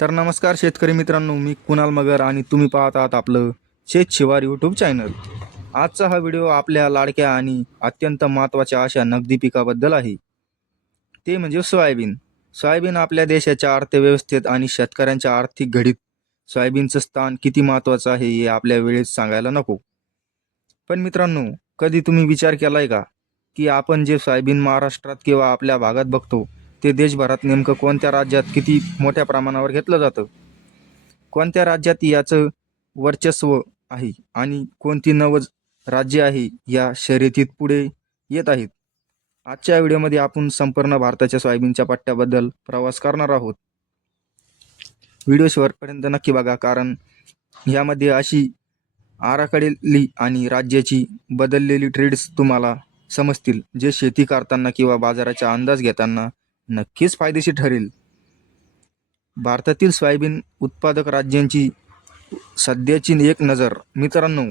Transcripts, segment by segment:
तर नमस्कार शेतकरी मित्रांनो, मी कुणाल मगर आणि तुम्ही पाहत आहात आपलं शेत शिवार यूट्यूब चॅनल. आजचा हा व्हिडिओ आपल्या लाडक्या आणि अत्यंत महत्त्वाच्या अशा नगदी पिकाबद्दल आहे. ते म्हणजे सोयाबीन. सोयाबीन आपल्या देशाच्या अर्थव्यवस्थेत आणि शेतकऱ्यांच्या आर्थिक घडीत सोयाबीनचं स्थान किती महत्त्वाचं आहे हे आपल्या वेळेत सांगायला नको. पण मित्रांनो, कधी तुम्ही विचार केलाय का की आपण जे सोयाबीन महाराष्ट्रात किंवा आपल्या भागात बघतो ते देशभरात नेमकं कोणत्या राज्यात किती मोठ्या प्रमाणावर घेतलं जातं? कोणत्या राज्यात याचं वर्चस्व आहे आणि कोणती राज्य आहे या शर्यतीत पुढे येत आहेत? आजच्या व्हिडिओमध्ये आपण संपूर्ण भारताच्या सोयाबीनच्या पट्ट्याबद्दल प्रवास करणार आहोत. व्हिडिओ शेवटपर्यंत नक्की बघा, कारण यामध्ये अशी आराखडलेली आणि राज्याची बदललेली ट्रेड्स तुम्हाला समजतील, जे शेती करताना किंवा बाजाराचा अंदाज घेताना नक्कीच फायदेशीर ठरेल. भारतातील सोयाबीन उत्पादक राज्यांची सध्याची एक नजर. मित्रांनो,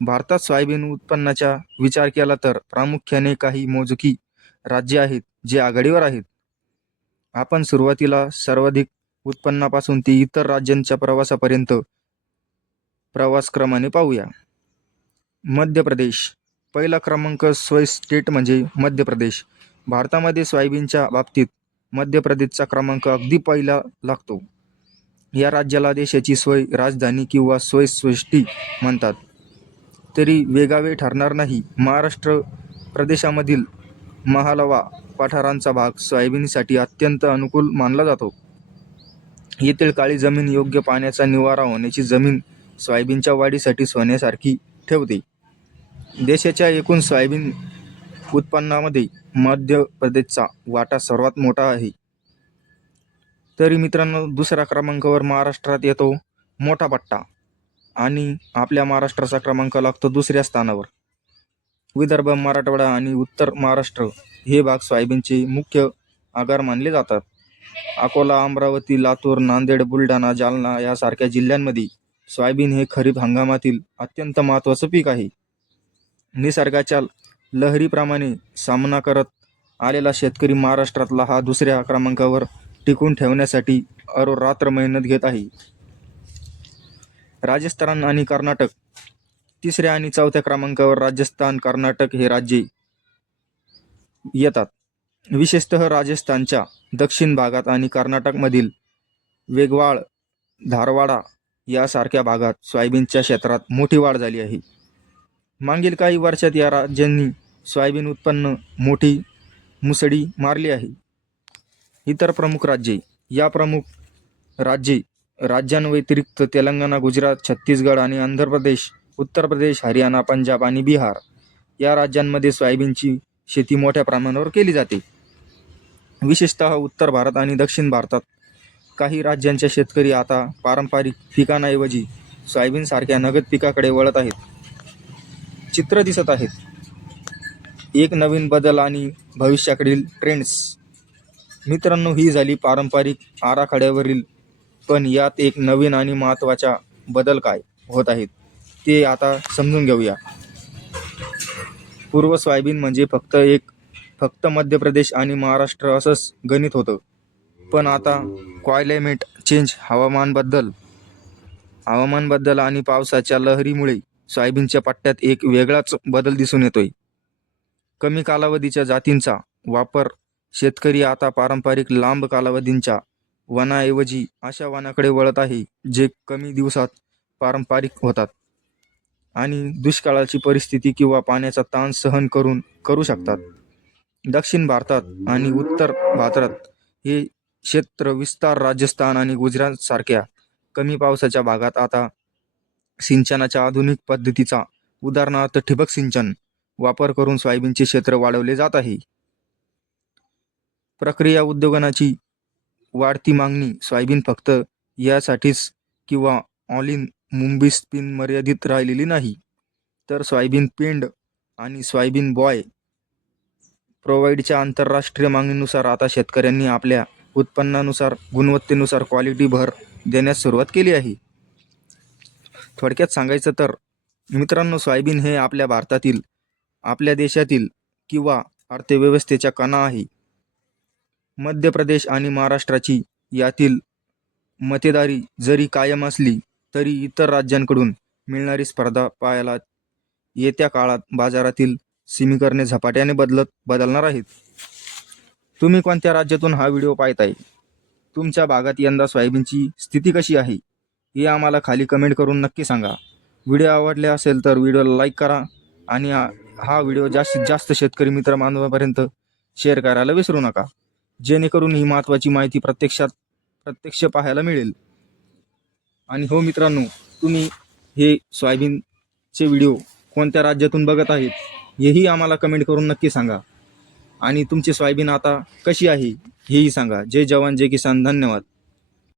भारतात सोयाबीन उत्पन्नाचा विचार केला तर प्रामुख्याने काही मोजकी राज्ये आहेत जे आघाडीवर आहेत. आपण सुरुवातीला सर्वाधिक उत्पन्नापासून ते इतर राज्यांच्या प्रवासापर्यंत प्रवासक्रमाने पाहूया. मध्य प्रदेश. पहिला क्रमांक सोय स्टेट म्हणजे मध्य प्रदेश. भारतामध्ये सोयाबीनच्या बाबतीत मध्य प्रदेशचा क्रमांक अगदी पहिला लागतो. या राज्याला देशाची सोय राजधानी किंवा सोय सृष्टी म्हणतात, तरी वेगावे ठरणार नाही. महाराष्ट्र प्रदेशामधील महालवा पठारांचा भाग सोयाबीनसाठी अत्यंत अनुकूल मानला जातो. येथील काळी जमीन योग्य पाण्याचा निवारा होण्याची जमीन सोयाबीनच्या वाढीसाठी सोन्यासारखी ठेवते. देशाच्या एकूण सोयाबीन उत्पन्नामध्ये मध्य प्रदेशचा वाटा सर्वात मोठा आहे. तरी मित्रांनो, दुसऱ्या क्रमांकावर महाराष्ट्रात येतो मोठा पट्टा आणि आपल्या महाराष्ट्राचा क्रमांक लागतो दुसऱ्या स्थानावर. विदर्भ, मराठवाडा आणि उत्तर महाराष्ट्र हे भाग सोयाबीनचे मुख्य आगार मानले जातात. अकोला, अमरावती, लातूर, नांदेड, बुलढाणा, जालना यासारख्या जिल्ह्यांमध्ये सोयाबीन हे खरीप हंगामातील अत्यंत महत्त्वाचं पीक आहे. निसर्गाच्या लहरीप्रमाणे सामना करत आलेला शेतकरी महाराष्ट्रातला हा दुसऱ्या क्रमांकावर टिकून ठेवण्यासाठी अहोरात्र मेहनत घेत आहे. राजस्थान आणि कर्नाटक तिसऱ्या आणि चौथ्या क्रमांकावर. राजस्थान, कर्नाटक हे राज्ये येतात. विशेषतः राजस्थानच्या दक्षिण भागात आणि कर्नाटकमधील वेगवाळ, धारवाडा यासारख्या भागात सोयाबीनच्या क्षेत्रात मोठी वाढ झाली आहे. मागील काही वर्षात या राज्यांनी सोयाबीन उत्पन्न मोठी मुसडी मारली आहे. इतर प्रमुख राज्ये. या प्रमुख राज्यांव्यतिरिक्त तेलंगणा, गुजरात, छत्तीसगड आणि आंध्र प्रदेश, उत्तर प्रदेश, हरियाणा, पंजाब आणि बिहार या राज्यांमध्ये सोयाबीनची शेती मोठ्या प्रमाणावर केली जाते. विशेषतः उत्तर भारत आणि दक्षिण भारतात काही राज्यांच्या शेतकरी आता पारंपरिक पिकांऐवजी सोयाबीनसारख्या नगद पिकाकडे वळत आहेत. चित्र दिसत आहेत. एक नवीन बदल आणि भविष्याकडील ट्रेंड्स. मित्रांनो, ही झाली पारंपरिक आराखड्यावरील, पण यात एक नवीन आणि महत्त्वाचा बदल काय होत आहेत ते आता समजून घेऊया. पूर्व सोयाबीन म्हणजे फक्त मध्य प्रदेश आणि महाराष्ट्र असंच गणित होतं. पण आता क्लायमेट चेंज, हवामान बदल आणि पावसाच्या लहरीमुळे सोयाबीनच्या पट्ट्यात एक वेगळाच बदल दिसून येतोय. कमी कालावधीच्या जातींचा वापर. शेतकरी आता पारंपरिक लांब कालावधींच्या वनाऐवजी अशा वनाकडे वळत आहे जे कमी दिवसात पारंपरिक होतात आणि दुष्काळाची परिस्थिती किंवा पाण्याचा ताण सहन करू शकतात. दक्षिण भारतात आणि उत्तर भारतात हे क्षेत्र विस्तार. राजस्थान आणि गुजरात सारख्या कमी पावसाच्या भागात आता सिंचनाच्या आधुनिक पद्धतीचा, उदाहरणार्थ ठिबक सिंचन वापर करून सोयाबीनचे क्षेत्र वाढवले जात आहे. प्रक्रिया उद्योगांची वाढती मागणी. सोयाबीन फक्त यासाठीच किंवा ऑल इन मुंबई स्पिन मर्यादित राहिलेली नाही, तर सोयाबीन पेंड आणि सोयाबीन बॉय प्रोवाइडच्या आंतरराष्ट्रीय मागणीनुसार आता शेतकऱ्यांनी आपल्या उत्पन्नानुसार, गुणवत्तेनुसार क्वालिटी भर देण्यास सुरुवात केली आहे. थोडक्यात सांगायचं तर मित्रांनो, सोयाबीन हे आपल्या भारतातील, आपल्या देशातील किंवा अर्थव्यवस्थेच्या कणा आहे. मध्य प्रदेश आणि महाराष्ट्राची यातील मतेदारी जरी कायम असली तरी इतर राज्यांकडून मिळणारी स्पर्धा पाहायला येत्या काळात बाजारातील समीकरणे झपाट्याने बदलणार आहेत. तुम्ही कोणत्या राज्यातून हा व्हिडिओ पाहताय? तुमच्या भागात यंदा सोयाबीनची स्थिती कशी आहे हे आम्हाला खाली कमेंट करून नक्की सांगा. व्हिडिओ आवडले असेल तर व्हिडिओला लाईक करा आणि हा व्हिडिओ जास्तीत जास्त शेतकरी मित्र बांधवांपर्यंत शेअर करायला विसरू नका, जेणेकरून ही महत्त्वाची माहिती प्रत्यक्ष पाहायला मिळेल. आणि हो मित्रांनो, तुम्ही हे सोयाबीनचे व्हिडिओ कोणत्या राज्यातून बघत आहेत हेही आम्हाला कमेंट करून नक्की सांगा. आणि तुमची सोयाबीन आता कशी आहे हेही सांगा. जय जवान जय किसान. धन्यवाद.